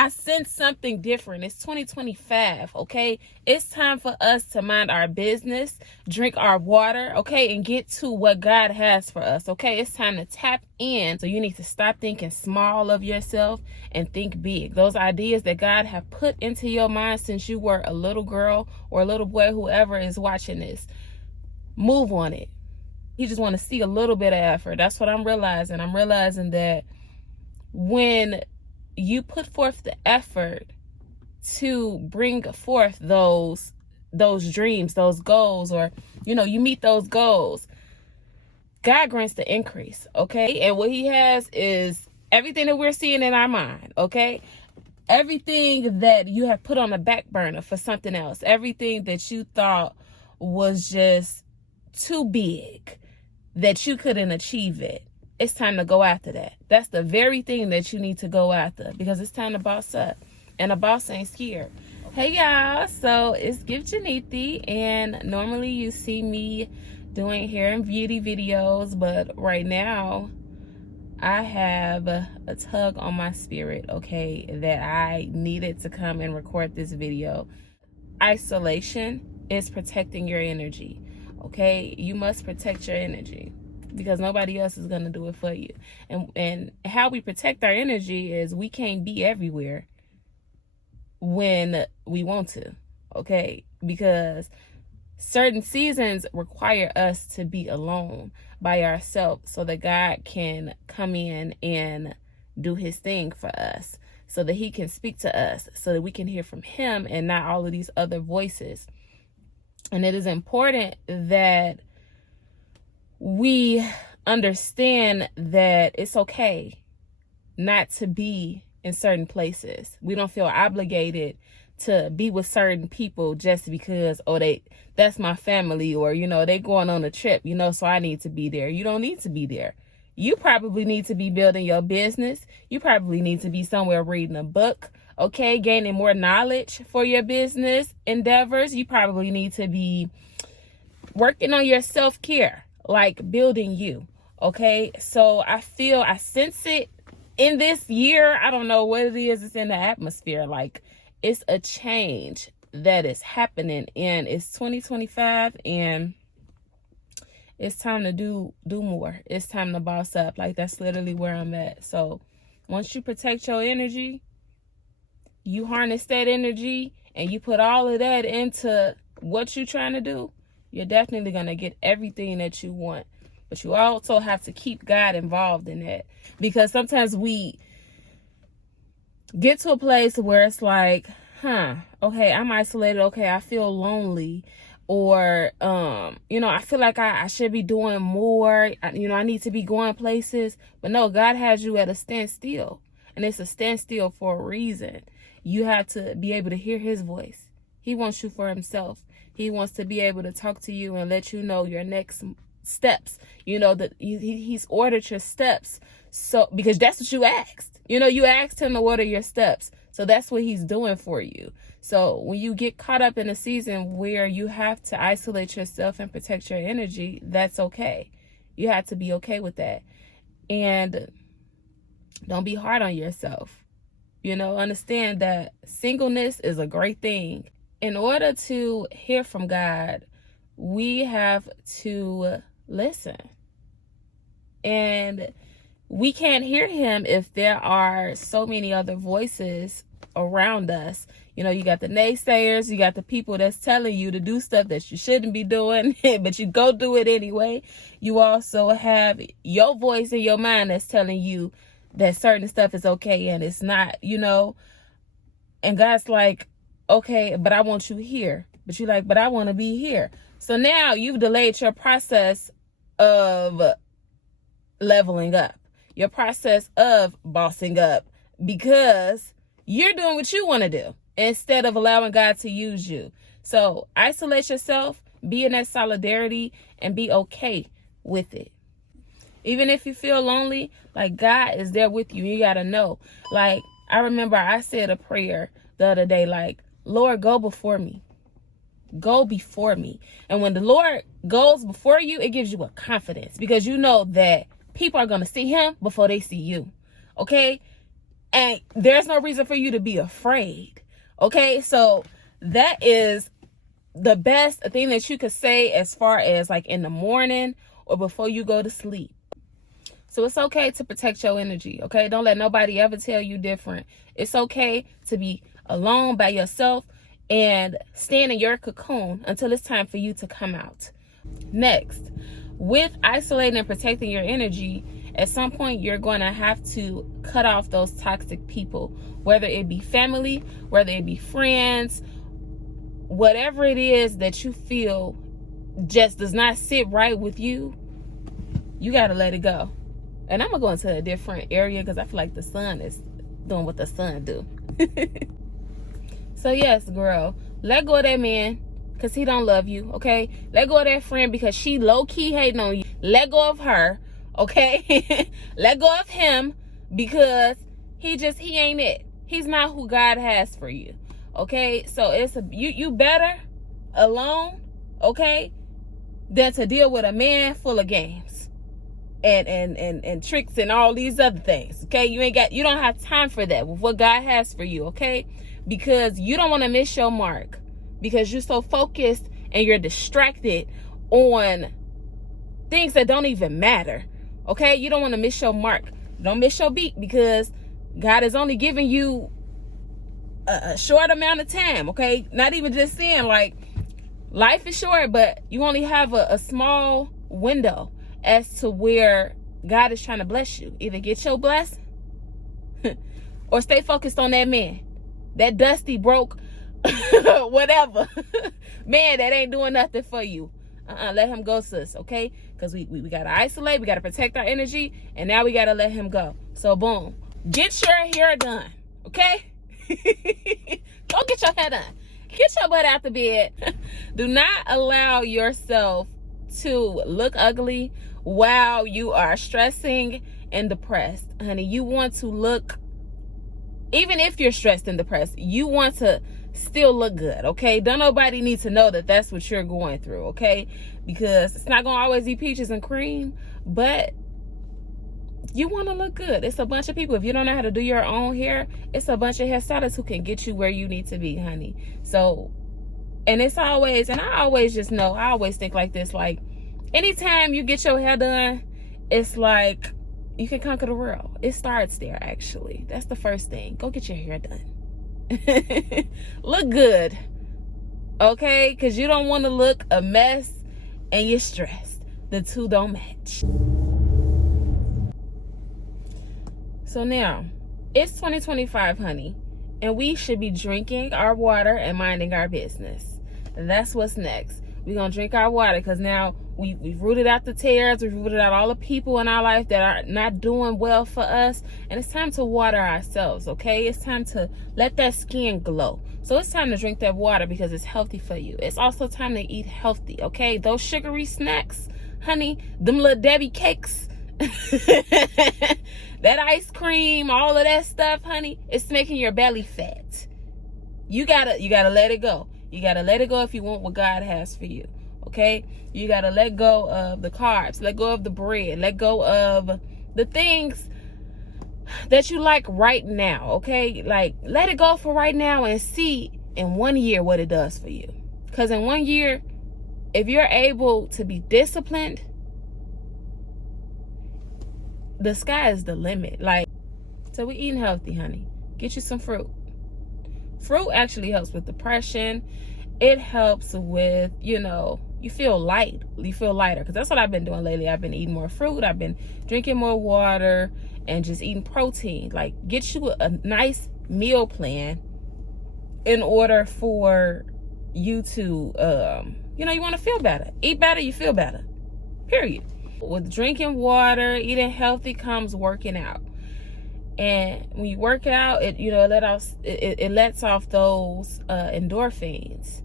I sense something different. It's 2025, okay? It's time for us to mind our business, drink our water, okay, and get to what God has for us, okay? It's time to tap in. So you need to stop thinking small of yourself and think big. Those ideas that God have put into your mind since you were a little girl or a little boy, whoever is watching this, move on it. You just want to see a little bit of effort. That's what I'm realizing. I'm realizing that when you put forth the effort to bring forth those dreams, those goals, or you meet those goals, God grants the increase, okay? And what he has is everything that we're seeing in our mind, okay? Everything that you have put on the back burner for something else, everything that you thought was just too big, that you couldn't achieve it. It's time to go after that. That's the very thing that you need to go after, because it's time to boss up. And a boss ain't scared. Hey y'all, so it's Gift Janithi, and normally you see me doing hair and beauty videos, but right now I have a tug on my spirit, okay, that I needed to come and record this video. Isolation is protecting your energy, okay? You must protect your energy, because nobody else is going to do it for you. And how we protect our energy is we can't be everywhere when we want to, okay? Because certain seasons require us to be alone by ourselves so that God can come in and do his thing for us, so that he can speak to us, so that we can hear from him and not all of these other voices. And it is important that we understand that it's okay not to be in certain places. We don't feel obligated to be with certain people just because, that's my family, or, they going on a trip, so I need to be there. You don't need to be there. You probably need to be building your business. You probably need to be somewhere reading a book, okay, gaining more knowledge for your business endeavors. You probably need to be working on your self-care, like building you, okay? So I sense it in this year. I don't know what it is. It's in the atmosphere. Like, it's a change that is happening, and it's 2025, and it's time to do more. It's time to boss up. Like, that's literally where I'm at. So once you protect your energy, you harness that energy, and you put all of that into what you're trying to do, you're definitely going to get everything that you want. But you also have to keep God involved in that, because sometimes we get to a place where it's like, okay, I'm isolated. Okay, I feel lonely. Or, I feel like I should be doing more. I need to be going places. But no, God has you at a standstill. And it's a standstill for a reason. You have to be able to hear his voice. He wants you for himself. He wants to be able to talk to you and let you know your next steps. That he's ordered your steps. So, because that's what you asked. You asked him to order your steps. So that's what he's doing for you. So when you get caught up in a season where you have to isolate yourself and protect your energy, that's okay. You have to be okay with that. And don't be hard on yourself. Understand that singleness is a great thing. In order to hear from God, we have to listen. And we can't hear him if there are so many other voices around us. You got the naysayers, you got the people that's telling you to do stuff that you shouldn't be doing, but you go do it anyway. You also have your voice in your mind that's telling you that certain stuff is okay and it's not, and God's like, okay, but I want you here. But you're like, but I want to be here. So now you've delayed your process of leveling up, your process of bossing up, because you're doing what you want to do instead of allowing God to use you. So isolate yourself, be in that solidarity, and be okay with it. Even if you feel lonely, like, God is there with you. You got to know. Like, I remember I said a prayer the other day, like, Lord, go before me. Go before me. And when the Lord goes before you, it gives you a confidence, because you know that people are going to see him before they see you. Okay? And there's no reason for you to be afraid. Okay, so that is the best thing that you could say as far as like in the morning or before you go to sleep. So it's okay to protect your energy, okay? Don't let nobody ever tell you different. It's okay to be alone by yourself and stand in your cocoon until it's time for you to come out. Next, with isolating and protecting your energy, at some point you're going to have to cut off those toxic people, whether it be family, whether it be friends, whatever it is that you feel just does not sit right with you, you got to let it go. And I'm going to go into a different area because I feel like the sun is doing what the sun do. So yes, girl, let go of that man because he don't love you, okay? Let go of that friend because she low-key hating on you. Let go of her, okay? Let go of him because he ain't it. He's not who God has for you, okay? So you better alone, okay, than to deal with a man full of games and tricks and all these other things, okay? You don't have time for that with what God has for you, okay? Because you don't want to miss your mark because you're so focused and you're distracted on things that don't even matter, okay? You don't want to miss your mark. Don't miss your beat because God is only giving you a short amount of time, okay? Not even just saying like life is short, but you only have a small window as to where God is trying to bless you. Either get your blessing or stay focused on that man. That dusty, broke, whatever man that ain't doing nothing for you. Let him go, sis, okay? Because we got to isolate. We got to protect our energy. And now we got to let him go. So, boom. Get your hair done, okay? Go get your hair done. Get your butt out the bed. Do not allow yourself to look ugly while you are stressing and depressed. Honey, you want to look, even if you're stressed and depressed, you want to still look good, okay? Don't nobody need to know that that's what you're going through, okay? Because it's not going to always be peaches and cream, but you want to look good. It's a bunch of people. If you don't know how to do your own hair, it's a bunch of hairstylists who can get you where you need to be, honey. So, and it's always, and I always just know, I always think like this, like, anytime you get your hair done, it's like you can conquer the world. It starts there, actually. That's the first thing. Go get your hair done. Look good, okay? Because you don't want to look a mess and you're stressed. The two don't match. So now, it's 2025, honey, and we should be drinking our water and minding our business. And that's what's next. We're going to drink our water because now we've rooted out the tares. We've rooted out all the people in our life that are not doing well for us. And it's time to water ourselves, okay? It's time to let that skin glow. So it's time to drink that water because it's healthy for you. It's also time to eat healthy, okay? Those sugary snacks, honey, them little Debbie cakes, that ice cream, all of that stuff, honey, it's making your belly fat. You gotta let it go. You gotta let it go if you want what God has for you, okay? You gotta let go of the carbs, let go of the bread, let go of the things that you like right now, okay? Like, let it go for right now and see in 1 year what it does for you. Because in 1 year, if you're able to be disciplined, the sky is the limit. Like, so we eating healthy, honey. Get you some fruit. Fruit actually helps with depression. It helps with, you feel light. You feel lighter. Because that's what I've been doing lately. I've been eating more fruit. I've been drinking more water and just eating protein. Like, get you a nice meal plan in order for you to, you want to feel better. Eat better, you feel better. Period. With drinking water, eating healthy comes working out. And when you work out, it lets off those endorphins,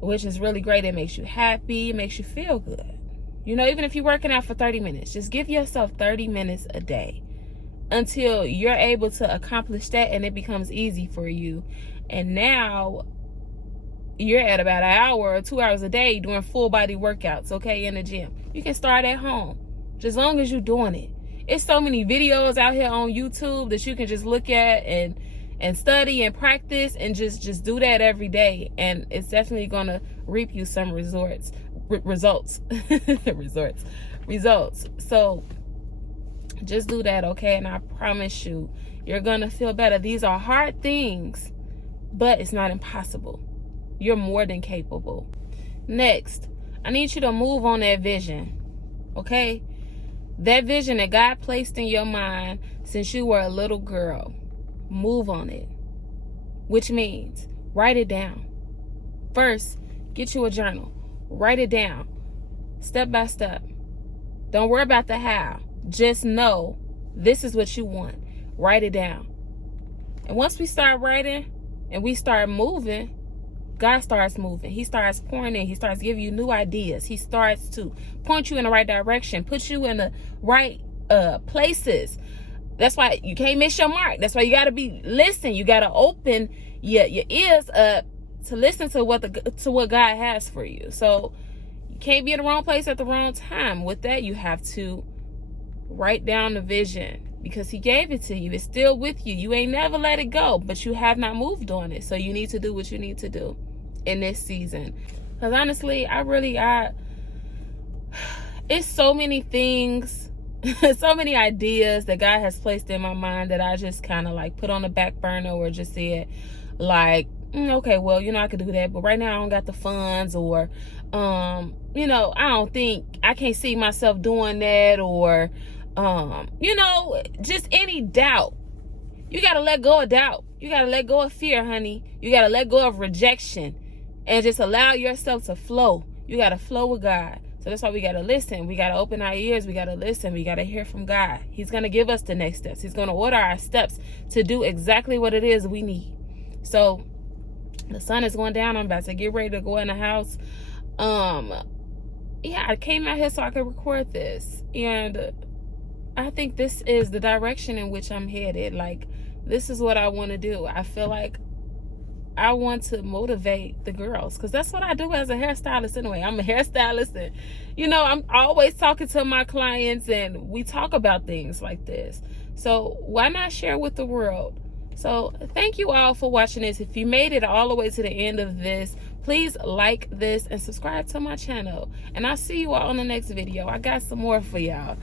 which is really great. It makes you happy. It makes you feel good. Even if you're working out for 30 minutes, just give yourself 30 minutes a day until you're able to accomplish that and it becomes easy for you. And now you're at about an hour or 2 hours a day doing full body workouts, okay, in the gym. You can start at home, just as long as you're doing it. It's so many videos out here on YouTube that you can just look at and study and practice and just do that every day, and it's definitely gonna reap you some results. So just do that, okay? And I promise you, you're gonna feel better. These are hard things, but it's not impossible. You're more than capable. Next, I need you to move on that vision, okay? That vision that God placed in your mind since you were a little girl. Move on it, which means write it down. First, get you a journal. Write it down, step by step. Don't worry about the how. Just know this is what you want. Write it down. And once we start writing and we start moving, God starts moving. He starts pouring in. He starts giving you new ideas. He starts to point you in the right direction, put you in the right places. That's why you can't miss your mark. That's why you got to listen. You got to open your ears up to listen to what God has for you. So you can't be in the wrong place at the wrong time. With that, you have to write down the vision, because he gave it to you. It's still with you. You ain't never let it go, but you have not moved on it. So you need to do what you need to do in this season. Because honestly, it's so many things, so many ideas that God has placed in my mind that I just kind of like put on the back burner, or just said like, okay, well, I could do that, but right now I don't got the funds, or I can't see myself doing that, or just any doubt. You got to let go of doubt. You got to let go of fear, honey. You got to let go of rejection and just allow yourself to flow. You got to flow with God. So that's why we got to listen. We got to open our ears. We got to listen. We got to hear from God. He's going to give us the next steps. He's going to order our steps to do exactly what it is we need. So the sun is going down. I'm about to get ready to go in the house. I came out here so I could record this, and I think this is the direction in which I'm headed. Like, this is what I want to do. I feel like I want to motivate the girls, because that's what I do as a hairstylist anyway. I'm a hairstylist, and I'm always talking to my clients, and we talk about things like this. So why not share with the world? So thank you all for watching this. If you made it all the way to the end of this, please like this and subscribe to my channel. And I'll see you all on the next video. I got some more for y'all.